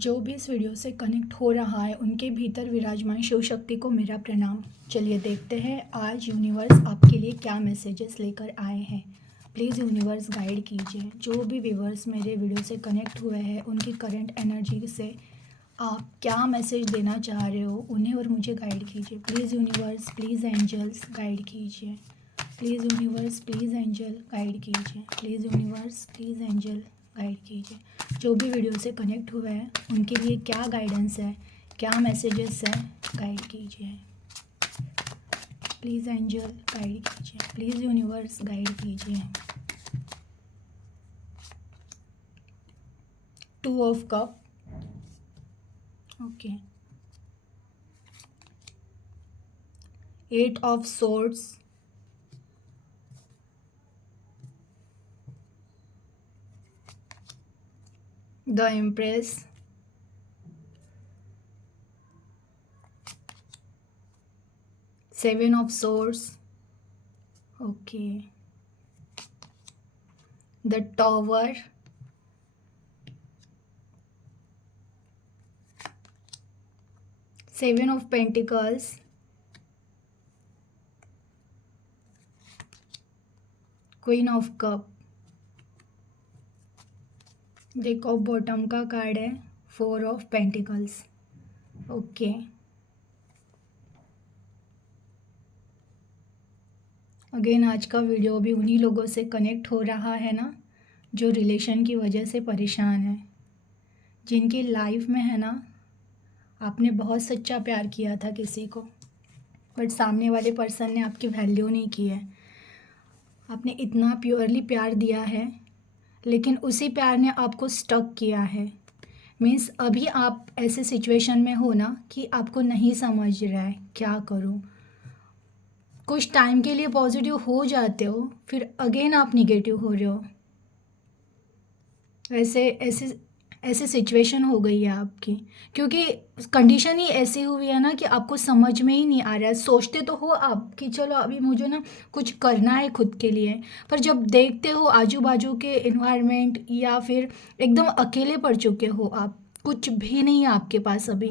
जो भी इस वीडियो से कनेक्ट हो रहा है उनके भीतर विराजमान शिव शक्ति को मेरा प्रणाम। चलिए देखते हैं आज यूनिवर्स आपके लिए क्या मैसेजेस लेकर आए हैं। प्लीज़ यूनिवर्स गाइड कीजिए। जो भी व्यूवर्स मेरे वीडियो से कनेक्ट हुए हैं उनकी करंट एनर्जी से आप क्या मैसेज देना चाह रहे हो उन्हें और मुझे गाइड कीजिए। Please universe, please angels guide कीजिए। Please universe, please angel guide कीजिए। Please universe, please angel guide कीजिए। जो भी वीडियो से कनेक्ट हुए हैं उनके लिए क्या गाइडेंस है, क्या मैसेजेस है, गाइड कीजिए। प्लीज़ एंजल गाइड कीजिए। प्लीज़ यूनिवर्स गाइड कीजिए। 2 of cup, okay. 8 of swords, the empress, 7 of swords, okay. The tower, seven of pentacles, queen of cup. देखो बॉटम का कार्ड है 4 ऑफ पेंटिकल्स, ओके। अगेन आज का video भी उन्हीं लोगों से कनेक्ट हो रहा है ना, जो रिलेशन की वजह से परेशान है, जिनकी लाइफ में है ना आपने बहुत सच्चा प्यार किया था किसी को, बट सामने वाले पर्सन ने आपकी वैल्यू नहीं की है। आपने इतना प्योरली प्यार दिया है लेकिन उसी प्यार ने आपको स्टक किया है। मीन्स अभी आप ऐसे सिचुएशन में हो ना कि आपको नहीं समझ रहा है क्या करूं। कुछ टाइम के लिए पॉजिटिव हो जाते हो, फिर अगेन आप निगेटिव हो रहे हो। ऐसे ऐसे ऐसे सिचुएशन हो गई है आपकी, क्योंकि कंडीशन ही ऐसी हुई है ना कि आपको समझ में ही नहीं आ रहा है। सोचते तो हो आप कि चलो अभी मुझे ना कुछ करना है खुद के लिए, पर जब देखते हो आजू बाजू के इन्वायरमेंट या फिर एकदम अकेले पड़ चुके हो आप, कुछ भी नहीं है आपके पास अभी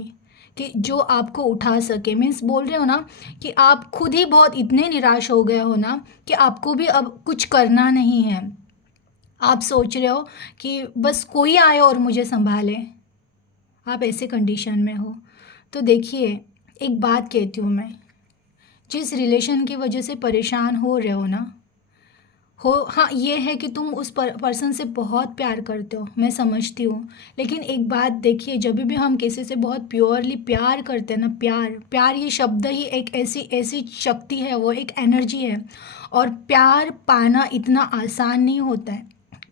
कि जो आपको उठा सके। मीन्स बोल रहे हो ना कि आप खुद ही बहुत इतने निराश हो गए हो ना कि आपको भी अब कुछ करना नहीं है। आप सोच रहे हो कि बस कोई आए और मुझे संभाले। आप ऐसे कंडीशन में हो तो देखिए, एक बात कहती हूँ मैं, जिस रिलेशन की वजह से परेशान हो रहे हो ना, हो हाँ ये है कि तुम उस पर्सन से बहुत प्यार करते हो, मैं समझती हूँ। लेकिन एक बात देखिए, जब भी हम किसी से बहुत प्योरली प्यार करते हैं ना, प्यार प्यार ये शब्द ही एक ऐसी ऐसी शक्ति है, वो एक एनर्जी है। और प्यार पाना इतना आसान नहीं होता है।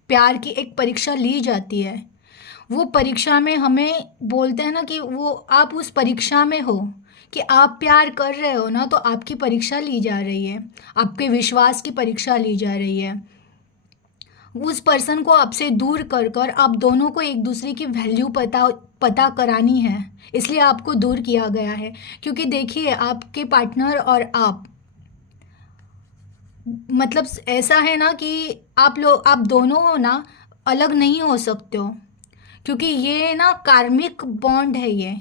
प्यार की एक परीक्षा ली जाती है। वो परीक्षा में हमें बोलते हैं ना कि वो आप उस परीक्षा में हो कि आप प्यार कर रहे हो ना, तो आपकी परीक्षा ली जा रही है, आपके विश्वास की परीक्षा ली जा रही है। उस पर्सन को आपसे दूर कर कर आप दोनों को एक दूसरे की वैल्यू पता पता करानी है, इसलिए आपको दूर किया गया है। क्योंकि देखिए, आपके पार्टनर और आप, मतलब ऐसा है ना कि आप दोनों हो ना, अलग नहीं हो सकते हो। क्योंकि ये ना कार्मिक बॉन्ड है, ये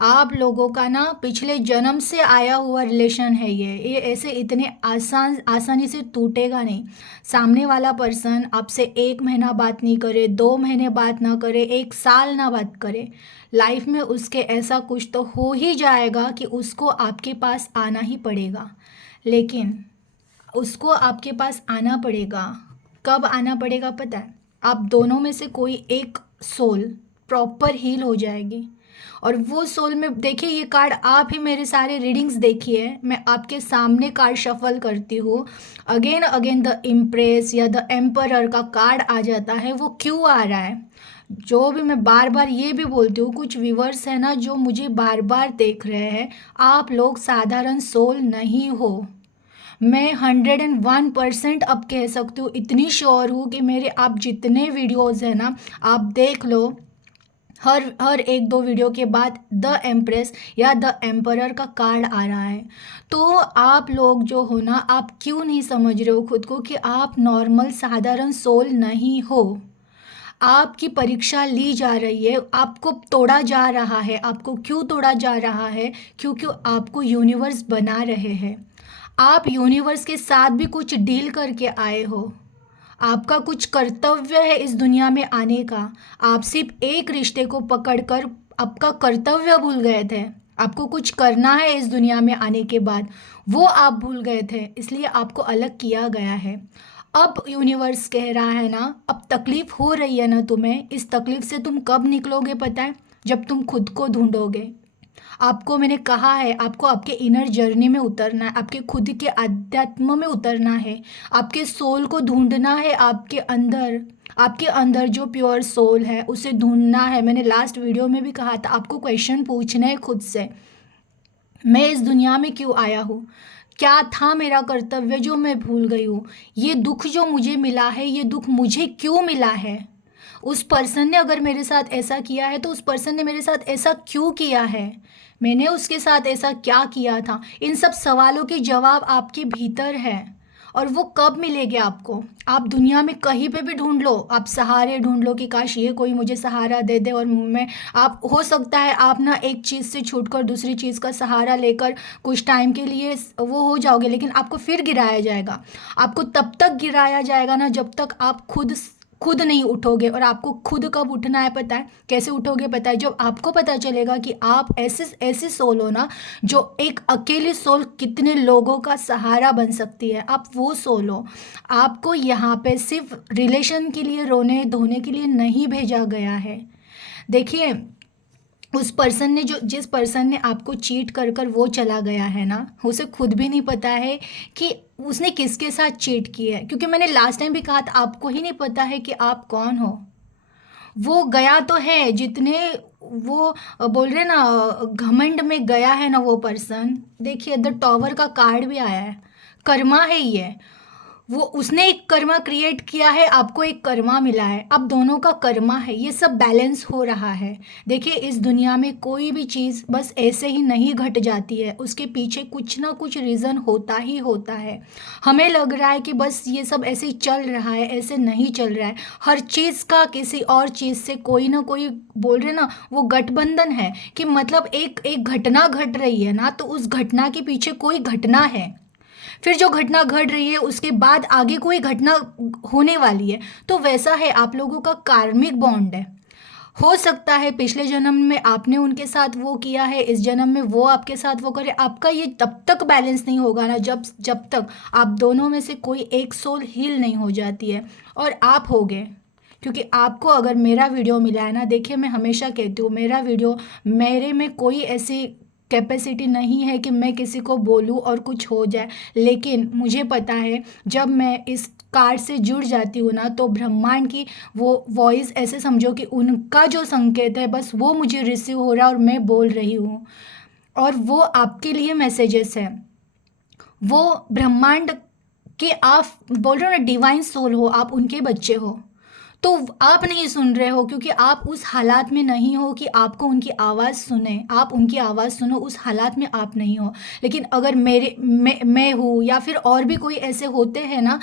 आप लोगों का ना पिछले जन्म से आया हुआ रिलेशन है। ये ऐसे इतने आसानी से टूटेगा नहीं। सामने वाला पर्सन आपसे 1 महीना बात नहीं करे, 2 महीने बात ना करे, 1 साल ना बात करे, लाइफ में उसके ऐसा कुछ तो हो ही जाएगा कि उसको आपके पास आना ही पड़ेगा। लेकिन उसको आपके पास आना पड़ेगा। कब आना पड़ेगा पता है? आप दोनों में से कोई एक सोल प्रॉपर हील हो जाएगी। और वो सोल में देखिए, ये कार्ड आप ही मेरे सारे रीडिंग्स देखिए, मैं आपके सामने कार्ड शफल करती हूँ, अगेन अगेन द इम्प्रेस या द एम्परर का कार्ड आ जाता है। वो क्यों आ रहा है? जो भी मैं बार बार ये भी बोलती हूँ, कुछ व्यूवर्स है ना जो मुझे बार बार देख रहे हैं, आप लोग साधारण सोल नहीं हो। मैं 101% अब कह सकती हूँ, इतनी श्योर हूँ कि मेरे आप जितने वीडियोज़ हैं ना, आप देख लो, हर हर 1-2 वीडियो के बाद द एम्प्रेस या द एम्परर का कार्ड आ रहा है। तो आप लोग जो हो ना, आप क्यों नहीं समझ रहे हो खुद को कि आप नॉर्मल साधारण सोल नहीं हो। आपकी परीक्षा ली जा रही है, आपको तोड़ा जा रहा है। आपको क्यों तोड़ा जा रहा है? क्योंकि आपको यूनिवर्स बना रहे हैं। आप यूनिवर्स के साथ भी कुछ डील करके आए हो। आपका कुछ कर्तव्य है इस दुनिया में आने का। आप सिर्फ एक रिश्ते को पकड़कर आपका कर्तव्य भूल गए थे। आपको कुछ करना है इस दुनिया में आने के बाद, वो आप भूल गए थे, इसलिए आपको अलग किया गया है। अब यूनिवर्स कह रहा है ना, अब तकलीफ हो रही है ना तुम्हें, इस तकलीफ से तुम कब निकलोगे पता है? जब तुम खुद को ढूंढोगे। आपको मैंने कहा है, आपको आपके इनर जर्नी में उतरना है, आपके खुद के अध्यात्म में उतरना है, आपके सोल को ढूंढना है। आपके अंदर जो प्योर सोल है उसे ढूंढना है। मैंने लास्ट वीडियो में भी कहा था, आपको क्वेश्चन पूछना है खुद से, मैं इस दुनिया में क्यों आया हूँ? क्या था मेरा कर्तव्य जो मैं भूल गई हूँ? ये दुख जो मुझे मिला है, ये दुख मुझे क्यों मिला है? उस पर्सन ने अगर मेरे साथ ऐसा किया है तो उस पर्सन ने मेरे साथ ऐसा क्यों किया है? मैंने उसके साथ ऐसा क्या किया था? इन सब सवालों के जवाब आपके भीतर है। और वो कब मिलेंगे आपको? आप दुनिया में कहीं पे भी ढूंढ लो, आप सहारे ढूंढ लो कि काश ये कोई मुझे सहारा दे दे, और मैं आप हो सकता है आप ना एक चीज़ से छूटकर दूसरी चीज़ का सहारा लेकर कुछ टाइम के लिए वो हो जाओगे, लेकिन आपको फिर गिराया जाएगा। आपको तब तक गिराया जाएगा ना जब तक आप खुद नहीं उठोगे। और आपको खुद कब उठना है पता है? कैसे उठोगे पता है? जब आपको पता चलेगा कि आप ऐसे ऐसे सोल हो ना, जो एक अकेली सोल कितने लोगों का सहारा बन सकती है। आप वो सोल हो। आपको यहाँ पे सिर्फ रिलेशन के लिए, रोने धोने के लिए नहीं भेजा गया है। देखिए, उस पर्सन ने जिस पर्सन ने आपको चीट कर कर वो चला गया है ना, उसे खुद भी नहीं पता है कि उसने किसके साथ चीट की है। क्योंकि मैंने लास्ट टाइम भी कहा था, आपको ही नहीं पता है कि आप कौन हो। वो गया तो है, जितने वो बोल रहे ना, घमंड में गया है ना वो पर्सन। देखिए, द टॉवर का कार्ड भी आया है। कर्मा है ये। वो उसने एक कर्मा क्रिएट किया है, आपको एक कर्मा मिला है। अब दोनों का कर्मा है, ये सब बैलेंस हो रहा है। देखिए, इस दुनिया में कोई भी चीज़ बस ऐसे ही नहीं घट जाती है, उसके पीछे कुछ ना कुछ रीज़न होता ही होता है। हमें लग रहा है कि बस ये सब ऐसे ही चल रहा है, ऐसे नहीं चल रहा है। हर चीज़ का किसी और चीज़ से कोई ना कोई, बोल रहे ना, वो गठबंधन है कि मतलब एक एक घटना घट रही है ना, तो उस घटना के पीछे कोई घटना है। फिर जो घटना घट रही है उसके बाद आगे कोई घटना होने वाली है। तो वैसा है, आप लोगों का कार्मिक बॉन्ड है। हो सकता है पिछले जन्म में आपने उनके साथ वो किया है, इस जन्म में वो आपके साथ वो करे। आपका ये तब तक बैलेंस नहीं होगा ना जब तक आप दोनों में से कोई एक सोल हील नहीं हो जाती है। और आप हो गए, क्योंकि आपको अगर मेरा वीडियो मिला है ना, देखिए मैं हमेशा कहती हूँ, मेरा वीडियो, मेरे में कोई ऐसी कैपेसिटी नहीं है कि मैं किसी को बोलूँ और कुछ हो जाए। लेकिन मुझे पता है, जब मैं इस कार्ड से जुड़ जाती हूँ ना, तो ब्रह्मांड की वो वॉइस, ऐसे समझो कि उनका जो संकेत है बस वो मुझे रिसीव हो रहा है और मैं बोल रही हूँ। और वो आपके लिए मैसेजेस है। वो ब्रह्मांड के, आप बोल रहे हो ना, डिवाइन सोल हो, आप उनके बच्चे हो। तो आप नहीं सुन रहे हो क्योंकि आप उस हालात में नहीं हो कि आपको उनकी आवाज़ सुने। आप उनकी आवाज़ सुनो, उस हालात में आप नहीं हो। लेकिन अगर मैं हूँ, या फिर और भी कोई ऐसे होते हैं ना,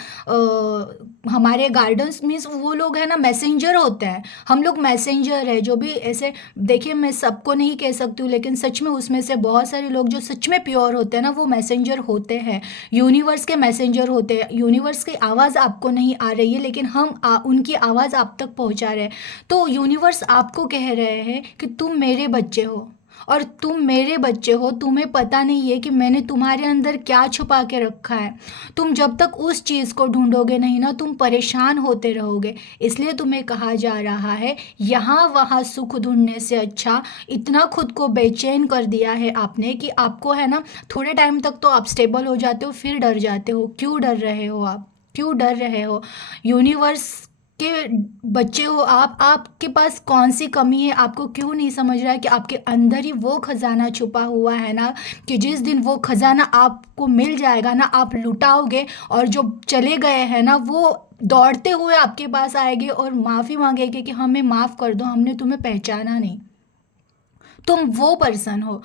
हमारे गार्डन्स मीन्स वो लोग हैं ना, मैसेंजर होते हैं। हम लोग मैसेंजर है, जो भी ऐसे, देखिए मैं सबको नहीं कह सकती हूँ, लेकिन सच में उसमें से बहुत सारे लोग जो सच में प्योर होते हैं ना, वो मैसेंजर होते हैं। यूनिवर्स के मैसेंजर होते हैं। यूनिवर्स की आवाज़ आपको नहीं आ रही है, लेकिन हम उनकी आवाज़ आप तक पहुंचा रहे हैं। तो यूनिवर्स आपको कह रहे हैं कि तुम मेरे बच्चे हो, और तुम मेरे बच्चे हो। तुम्हें पता नहीं है कि मैंने तुम्हारे अंदर क्या छुपा के रखा है। तुम जब तक उस चीज़ को ढूंढोगे नहीं ना, तुम परेशान होते रहोगे। इसलिए तुम्हें कहा जा रहा है, यहाँ वहाँ सुख ढूंढने से अच्छा इतना खुद को बेचैन कर दिया है आपने कि आपको है ना, थोड़े टाइम तक तो आप स्टेबल हो जाते हो, फिर डर जाते हो। क्यों डर रहे हो आप? क्यों डर रहे हो? यूनिवर्स के बच्चे हो आप। आपके पास कौन सी कमी है? आपको क्यों नहीं समझ रहा है कि आपके अंदर ही वो खजाना छुपा हुआ है ना, कि जिस दिन वो खजाना आपको मिल जाएगा ना, आप लुटाओगे, और जो चले गए हैं ना, वो दौड़ते हुए आपके पास आएंगे और माफ़ी मांगेंगे कि हमें माफ़ कर दो, हमने तुम्हें पहचाना नहीं। तुम वो पर्सन हो।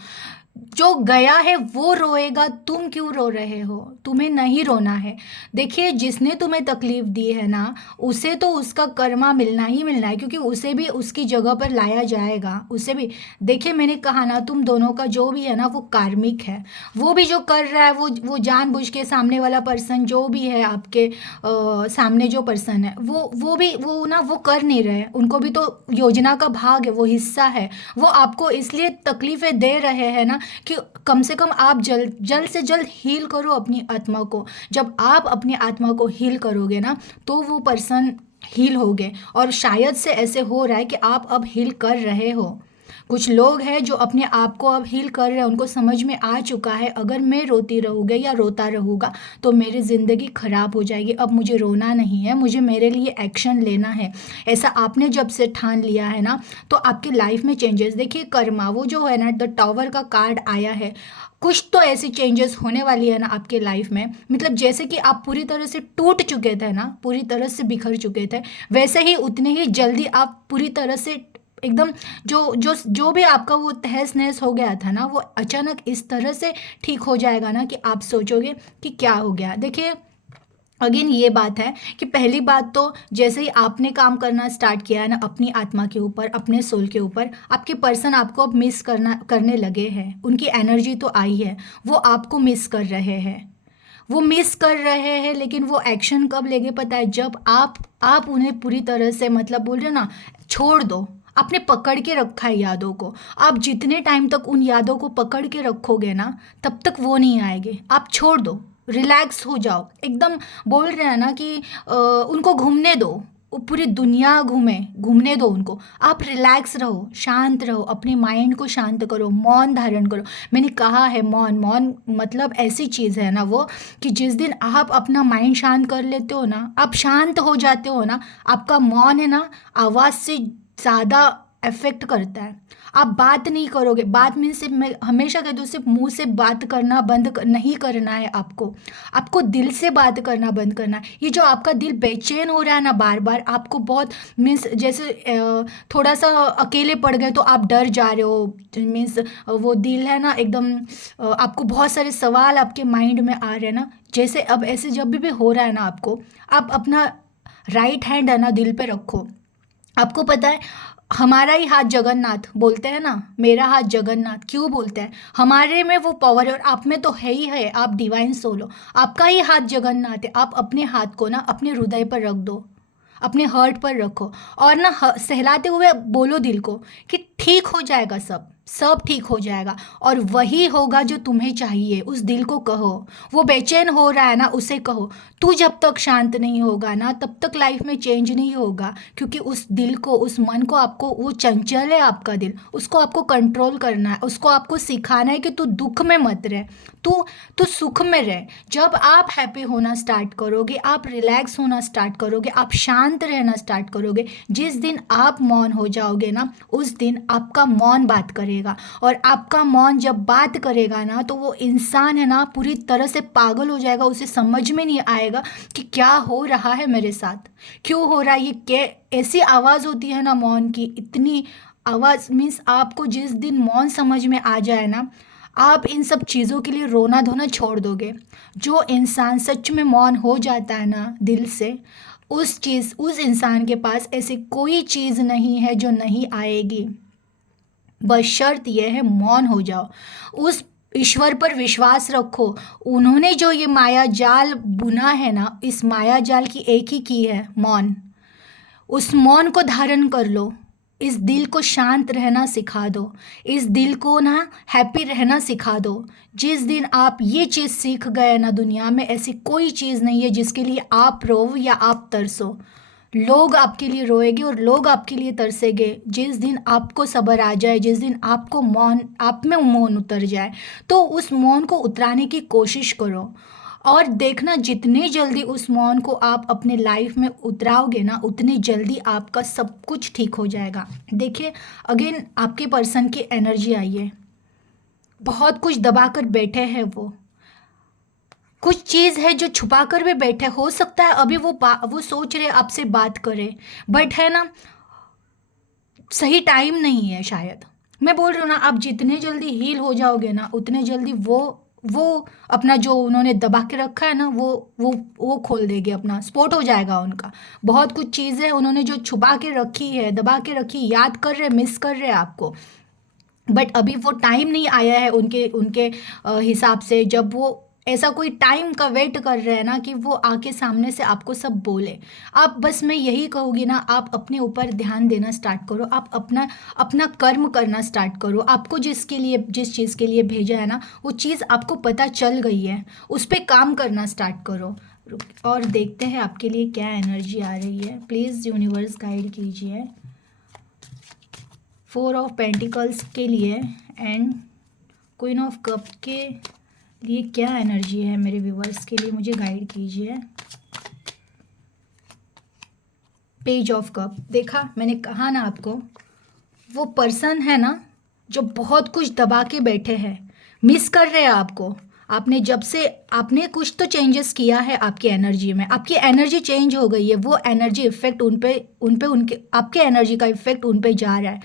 जो गया है वो रोएगा, तुम क्यों रो रहे हो? तुम्हें नहीं रोना है। देखिए, जिसने तुम्हें तकलीफ दी है ना, उसे तो उसका कर्मा मिलना ही मिलना है, क्योंकि उसे भी उसकी जगह पर लाया जाएगा। उसे भी, देखिए मैंने कहा ना, तुम दोनों का जो भी है ना वो कार्मिक है। वो भी जो कर रहा है, वो जानबूझ के, सामने वाला पर्सन जो भी है आपके सामने जो पर्सन है, वो भी वो ना वो कर नहीं रहे, उनको भी तो योजना का भाग है, वो हिस्सा है। वो आपको इसलिए तकलीफें दे रहे हैं ना कि कम से कम आप जल्द जल्द से जल्द हील करो अपनी आत्मा को। जब आप अपनी आत्मा को हील करोगे ना, तो वो पर्सन हील होगे। और शायद से ऐसे हो रहा है कि आप अब हील कर रहे हो। कुछ लोग हैं जो अपने आप को अब हील कर रहे हैं, उनको समझ में आ चुका है, अगर मैं रोती रहूँगी या रोता रहूँगा तो मेरी ज़िंदगी ख़राब हो जाएगी। अब मुझे रोना नहीं है, मुझे मेरे लिए एक्शन लेना है। ऐसा आपने जब से ठान लिया है ना, तो आपकी लाइफ में चेंजेस, देखिए कर्मा वो जो है ना, द टावर का कार्ड आया है। कुछ तो ऐसी चेंजेस होने वाली है ना आपके लाइफ में, मतलब जैसे कि आप पूरी तरह से टूट चुके थे ना, पूरी तरह से बिखर चुके थे, वैसे ही उतने ही जल्दी आप पूरी तरह से एकदम, जो भी आपका वो तहस नहस हो गया था ना, वो अचानक इस तरह से ठीक हो जाएगा ना कि आप सोचोगे कि क्या हो गया। देखिए, अगेन ये बात है कि पहली बात तो जैसे ही आपने काम करना स्टार्ट किया है ना अपनी आत्मा के ऊपर, अपने सोल के ऊपर, आपके पर्सन आपको अब मिस करने लगे हैं। उनकी एनर्जी तो आई है, वो आपको मिस कर रहे हैं। वो मिस कर रहे हैं, लेकिन वो एक्शन कब लेंगे पता है? जब आप उन्हें पूरी तरह से, मतलब बोल रहे हो ना, छोड़ दो। आपने पकड़ के रखा है यादों को, आप जितने टाइम तक उन यादों को पकड़ के रखोगे ना, तब तक वो नहीं आएंगे। आप छोड़ दो, रिलैक्स हो जाओ एकदम। बोल रहे हैं ना कि उनको घूमने दो, वो पूरी दुनिया घूमने दो उनको। आप रिलैक्स रहो, शांत रहो, अपने माइंड को शांत करो, मौन धारण करो। मैंने कहा है मौन, मौन मतलब ऐसी चीज़ है ना वो, कि जिस दिन आप अपना माइंड शांत कर लेते हो ना, आप शांत हो जाते हो ना, आपका मौन है ना, आवाज़ से ज़्यादा इफेक्ट करता है। आप बात नहीं करोगे, बात मीन्स सिर्फ, मैं हमेशा कहती हूँ, सिर्फ मुंह से बात करना नहीं करना है आपको। आपको दिल से बात करना बंद करना है। ये जो आपका दिल बेचैन हो रहा है ना बार बार, आपको बहुत मीन्स जैसे थोड़ा सा अकेले पड़ गए तो आप डर जा रहे हो, मीन्स वो दिल है ना एकदम, आपको बहुत सारे सवाल आपके माइंड में आ रहे हैं ना, जैसे अब ऐसे जब भी हो रहा है ना आपको, आप अपना राइट हैंड है ना दिल पे रखो। आपको पता है, हमारा ही हाथ जगन्नाथ बोलते हैं ना, मेरा हाथ जगन्नाथ क्यों बोलते हैं? हमारे में वो पावर है और आप में तो है ही है, आप डिवाइन सोल हो। आपका ही हाथ जगन्नाथ है। आप अपने हाथ को ना अपने हृदय पर रख दो, अपने हर्ट पर रखो, और ना सहलाते हुए बोलो दिल को कि ठीक हो जाएगा, सब सब ठीक हो जाएगा। और वही होगा जो तुम्हें चाहिए। उस दिल को कहो, वो बेचैन हो रहा है ना, उसे कहो। तू जब तक शांत नहीं होगा ना, तब तक लाइफ में चेंज नहीं होगा, क्योंकि उस दिल को, उस मन को, आपको, वो चंचल है आपका दिल, उसको आपको कंट्रोल करना है। उसको आपको सिखाना है कि तू दुख में मत रह, तू तू सुख में रह। जब आप हैप्पी होना स्टार्ट करोगे, आप रिलैक्स होना स्टार्ट करोगे, आप शांत रहना स्टार्ट करोगे, जिस दिन आप मौन हो जाओगे ना, उस दिन आपका मौन बात करेगा। और आपका मौन जब बात करेगा ना, तो वो इंसान है ना पूरी तरह से पागल हो जाएगा। उसे समझ में नहीं आएगा कि क्या हो रहा है मेरे साथ, क्यों हो रहा है ये, क्या ऐसी आवाज़ होती है ना मौन की, इतनी आवाज़। मीन्स आपको जिस दिन मौन समझ में आ जाए ना, आप इन सब चीज़ों के लिए रोना धोना छोड़ दोगे। जो इंसान सच में मौन हो जाता है ना दिल से, उस इंसान के पास ऐसी कोई चीज़ नहीं है जो नहीं आएगी। बस शर्त यह है, मौन हो जाओ, उस ईश्वर पर विश्वास रखो। उन्होंने जो ये माया जाल बुना है ना, इस माया जाल की एक ही की है, मौन। उस मौन को धारण कर लो। इस दिल को शांत रहना सिखा दो, इस दिल को ना हैप्पी रहना सिखा दो। जिस दिन आप ये चीज़ सीख गए ना, दुनिया में ऐसी कोई चीज़ नहीं है जिसके लिए आप रो या आप तरसो। लोग आपके लिए रोएंगे और लोग आपके लिए तरसेंगे। जिस दिन आपको सब्र आ जाए, जिस दिन आपको मौन, आप में मौन उतर जाए, तो उस मौन को उतराने की कोशिश करो। और देखना, जितने जल्दी उस मौन को आप अपने लाइफ में उतराओगे ना, उतने जल्दी आपका सब कुछ ठीक हो जाएगा। देखिए, अगेन आपके पर्सन की एनर्जी आई है, बहुत कुछ दबा कर बैठे हैं वो, कुछ चीज़ है जो छुपा कर भी बैठे। हो सकता है अभी वो सोच रहे आपसे बात करें, बट है ना, सही टाइम नहीं है शायद। मैं बोल रही हूँ ना, आप जितने जल्दी हील हो जाओगे ना, उतने जल्दी वो अपना जो उन्होंने दबा के रखा है ना, वो खोल देंगे, अपना स्पोर्ट हो जाएगा उनका। बहुत कुछ चीज़ें उन्होंने जो छुपा के रखी है, दबा के रखी, याद कर रहे, मिस कर रहे आपको, बट अभी वो टाइम नहीं आया है उनके उनके हिसाब से, जब वो ऐसा कोई टाइम का वेट कर रहे हैं ना कि वो आके सामने से आपको सब बोले। आप बस, मैं यही कहूँगी ना, आप अपने ऊपर ध्यान देना स्टार्ट करो, आप अपना अपना कर्म करना स्टार्ट करो। आपको जिसके लिए, जिस चीज़ के लिए भेजा है ना, वो चीज़ आपको पता चल गई है, उस पर काम करना स्टार्ट करो। और देखते हैं आपके लिए क्या एनर्जी आ रही है। प्लीज़ यूनिवर्स गाइड कीजिए 4 ऑफ पेंटिकल्स के लिए एंड क्वीन ऑफ कप के लिए क्या एनर्जी है मेरे व्यूवर्स के लिए, मुझे गाइड कीजिए। पेज ऑफ कप, देखा मैंने कहा ना आपको, वो पर्सन है ना जो बहुत कुछ दबा के बैठे हैं, मिस कर रहे हैं आपको। आपने जब से, आपने कुछ तो चेंजेस किया है आपकी एनर्जी में, आपकी एनर्जी चेंज हो गई है, वो एनर्जी इफेक्ट उन पे उनके आपके एनर्जी का इफेक्ट उन पे जा रहा है।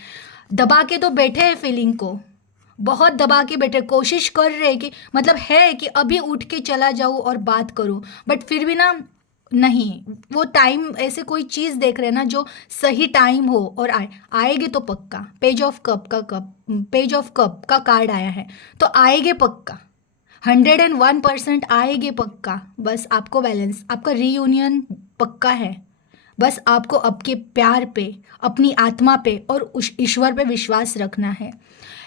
दबा के तो बैठे हैं फीलिंग को, बहुत दबा के बैठे, कोशिश कर रहे हैं कि, मतलब है कि अभी उठ के चला जाऊँ और बात करूँ, बट फिर भी ना, नहीं, वो टाइम, ऐसे कोई चीज़ देख रहे हैं ना जो सही टाइम हो और आएंगे तो पक्का। पेज ऑफ कप का कार्ड आया है, तो आएंगे पक्का, 101% आएंगे पक्का। बस आपको बैलेंस, आपका रीयूनियन पक्का है। बस आपको आपके प्यार पे, अपनी आत्मा पे और उस ईश्वर पे विश्वास रखना है।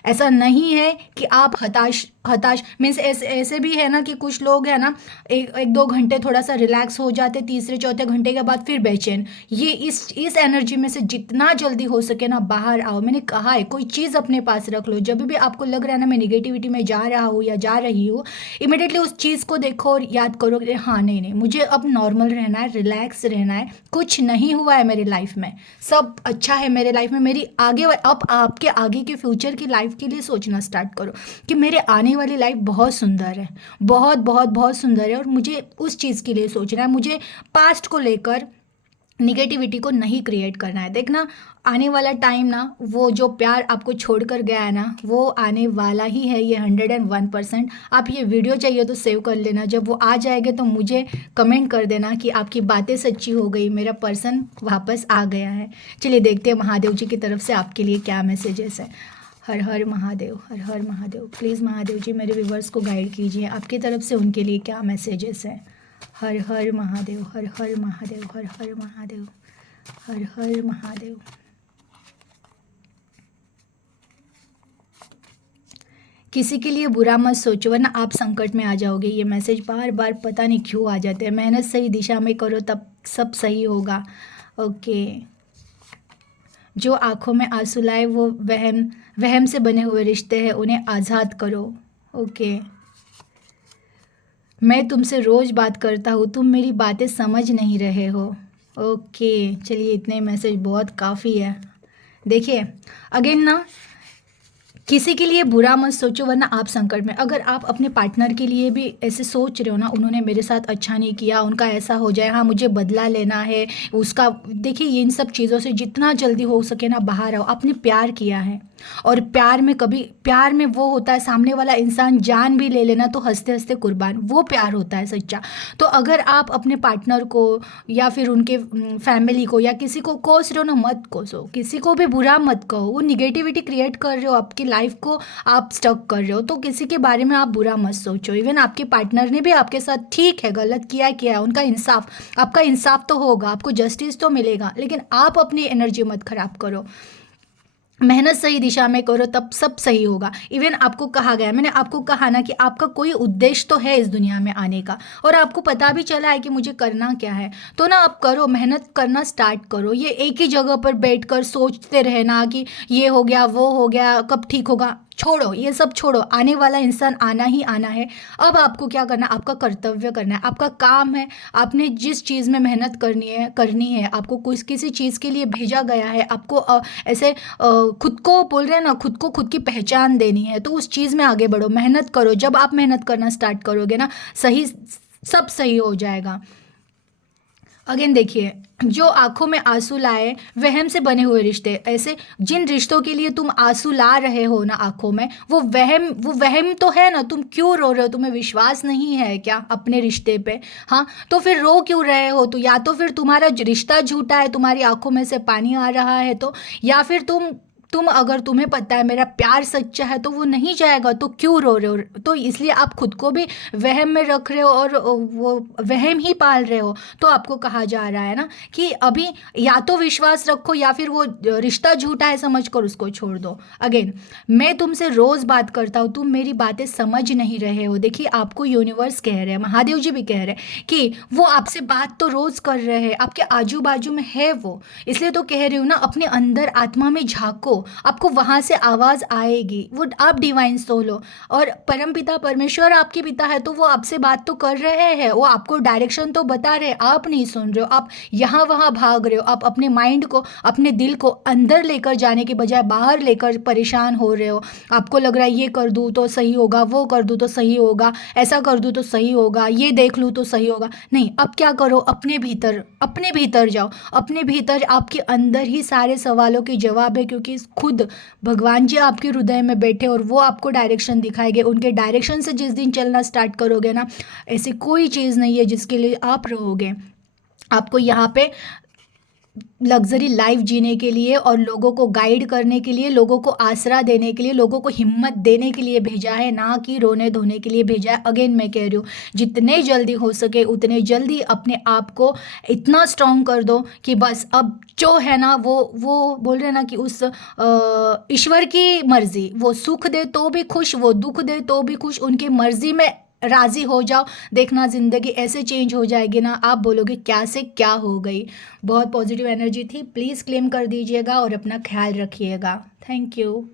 ऐसा नहीं है कि आप हताश हताश मीन्स, ऐसे भी है ना कि कुछ लोग है ना, एक दो घंटे थोड़ा सा रिलैक्स हो जाते, तीसरे चौथे घंटे के बाद फिर बेचैन। ये इस एनर्जी में से जितना जल्दी हो सके ना बाहर आओ। मैंने कहा है, कोई चीज़ अपने पास रख लो, जब भी आपको लग रहा है ना मैं निगेटिविटी में जा रहा हूँ या जा रही हूँ, इमिडिएटली उस चीज़ को देखो और याद करो कि हाँ, नहीं नहीं, मुझे अब नॉर्मल रहना है, रिलैक्स रहना है, कुछ नहीं हुआ है मेरी लाइफ में, सब अच्छा है मेरे लाइफ में। मेरी आगे, अब आपके आगे के फ्यूचर की लाइफ के लिए सोचना स्टार्ट करो कि मेरे आने वाली लाइफ बहुत सुंदर है, बहुत बहुत बहुत सुंदर है, और मुझे उस चीज़ के लिए सोचना है। मुझे पास्ट को लेकर निगेटिविटी को नहीं क्रिएट करना है। देखना, आने वाला टाइम ना, वो जो प्यार आपको छोड़कर गया है ना, वो आने वाला ही है, ये 101%। आप ये वीडियो चाहिए तो सेव कर लेना, जब वो आ जाएंगे तो मुझे कमेंट कर देना कि आपकी बातें सच्ची हो गई, मेरा पर्सन वापस आ गया है। चलिए देखते हैं महादेव जी की तरफ से आपके लिए क्या मैसेजेस है। हर हर महादेव, हर हर महादेव। प्लीज़ महादेव जी मेरे व्यूवर्स को गाइड कीजिए, आपकी तरफ से उनके लिए क्या मैसेजेस हैं। हर हर महादेव, हर हर महादेव, हर हर महादेव, हर हर महादेव। किसी के लिए बुरा मत सोचो वरना आप संकट में आ जाओगे। ये मैसेज बार बार पता नहीं क्यों आ जाते हैं। मेहनत सही दिशा में करो तब सब सही होगा। ओके। जो आंखों में आंसू लाए वो वहम वहम से बने हुए रिश्ते हैं, उन्हें आज़ाद करो। ओके। मैं तुमसे रोज़ बात करता हूँ, तुम मेरी बातें समझ नहीं रहे हो। ओके, चलिए इतने मैसेज बहुत काफ़ी है। देखिए अगेन ना, किसी के लिए बुरा मत सोचो वरना आप संकट में। अगर आप अपने पार्टनर के लिए भी ऐसे सोच रहे हो ना, उन्होंने मेरे साथ अच्छा नहीं किया, उनका ऐसा हो जाए, हाँ मुझे बदला लेना है उसका, देखिए ये इन सब चीज़ों से जितना जल्दी हो सके ना बाहर आओ। आपने प्यार किया है, और प्यार में कभी, प्यार में वो होता है सामने वाला इंसान जान भी ले लेना तो हंसते हंसते कुर्बान, वो प्यार होता है सच्चा। तो अगर आप अपने पार्टनर को या फिर उनके फैमिली को या किसी को कोस रहे हो ना, मत कोसो, किसी को भी बुरा मत कहो। वो निगेटिविटी क्रिएट कर रहे हो, आपकी लाइफ को आप स्टक कर रहे हो, तो किसी के बारे में आप बुरा मत सोचो। इवन आपके पार्टनर ने भी आपके साथ ठीक है, गलत किया है, उनका इंसाफ, आपका इंसाफ तो होगा, आपको जस्टिस तो मिलेगा, लेकिन आप अपनी एनर्जी मत खराब करो। मेहनत सही दिशा में करो तब सब सही होगा। इवन आपको कहा गया, मैंने आपको कहा ना कि आपका कोई उद्देश्य तो है इस दुनिया में आने का, और आपको पता भी चला है कि मुझे करना क्या है, तो ना आप करो, मेहनत करना स्टार्ट करो। ये एक ही जगह पर बैठकर सोचते रहना कि ये हो गया वो हो गया कब ठीक होगा, छोड़ो, ये सब छोड़ो। आने वाला इंसान आना ही आना है। अब आपको क्या करना, आपका कर्तव्य करना है, आपका काम है। आपने जिस चीज़ में मेहनत करनी है, आपको किसी चीज़ के लिए भेजा गया है, आपको ऐसे खुद को बोल रहे हैं ना, खुद को खुद की पहचान देनी है, तो उस चीज़ में आगे बढ़ो, मेहनत करो। जब आप मेहनत करना स्टार्ट करोगे ना, सही, सब सही हो जाएगा। अगेन देखिए, जो आंखों में आंसू लाए, वहम से बने हुए रिश्ते, ऐसे जिन रिश्तों के लिए तुम आंसू ला रहे हो ना आंखों में, वो वहम तो है ना। तुम क्यों रो रहे हो? तुम्हें विश्वास नहीं है क्या अपने रिश्ते पे? हाँ, तो फिर रो क्यों रहे हो? तो या तो फिर तुम्हारा रिश्ता झूठा है, तुम्हारी आंखों में से पानी आ रहा है, तो या फिर तुम अगर तुम्हें पता है मेरा प्यार सच्चा है तो वो नहीं जाएगा, तो क्यों रो रहे हो? तो इसलिए आप खुद को भी वहम में रख रहे हो और वो वहम ही पाल रहे हो। तो आपको कहा जा रहा है ना कि अभी या तो विश्वास रखो या फिर वो रिश्ता झूठा है समझ कर उसको छोड़ दो। अगेन, मैं तुमसे रोज बात करता हूँ, तुम मेरी बातें समझ नहीं रहे हो। देखिए, आपको यूनिवर्स कह रहे हैं, महादेव जी भी कह रहे हैं कि वो आपसे बात तो रोज कर रहे हैं, आपके आजू बाजू में है वो। इसलिए तो कह रही हूँ ना, अपने अंदर आत्मा में झांको, आपको वहां से आवाज आएगी। वो आप डिवाइन सोल हो और परमपिता परमेश्वर आपके पिता है, तो वो आपसे बात तो कर रहे हैं, वो आपको डायरेक्शन तो बता रहे हैं, आप नहीं सुन रहे हो, आप यहाँ वहाँ भाग रहे हो, आप अपने माइंड को, अपने दिल को अंदर लेकर जाने के बजाय बाहर लेकर परेशान हो रहे हो। आपको लग रहा है ये कर दूँ तो सही होगा, वो कर दूँ तो सही होगा, ऐसा कर दूँ तो सही होगा, ये देख लूँ तो सही होगा। नहीं, अब क्या करो, अपने भीतर जाओ। अपने भीतर आपके अंदर ही सारे सवालों के जवाब है, क्योंकि खुद भगवान जी आपके हृदय में बैठे और वो आपको डायरेक्शन दिखाएंगे। उनके डायरेक्शन से जिस दिन चलना स्टार्ट करोगे ना, ऐसी कोई चीज़ नहीं है जिसके लिए आप रहोगे। आपको यहाँ पे लग्जरी लाइफ जीने के लिए और लोगों को गाइड करने के लिए, लोगों को आसरा देने के लिए, लोगों को हिम्मत देने के लिए भेजा है, ना कि रोने धोने के लिए भेजा है। अगेन मैं कह रही हूँ, जितने जल्दी हो सके उतने जल्दी अपने आप को इतना स्ट्रांग कर दो कि बस अब जो है ना, वो बोल रहे हैं ना कि उस ईश्वर की मर्जी, वो सुख दे तो भी खुश, वो दुख दे तो भी खुश, उनकी मर्जी में राजी हो जाओ। देखना जिंदगी ऐसे चेंज हो जाएगी ना, आप बोलोगे क्या से क्या हो गई। बहुत पॉजिटिव एनर्जी थी, प्लीज़ क्लेम कर दीजिएगा और अपना ख्याल रखिएगा। Thank you.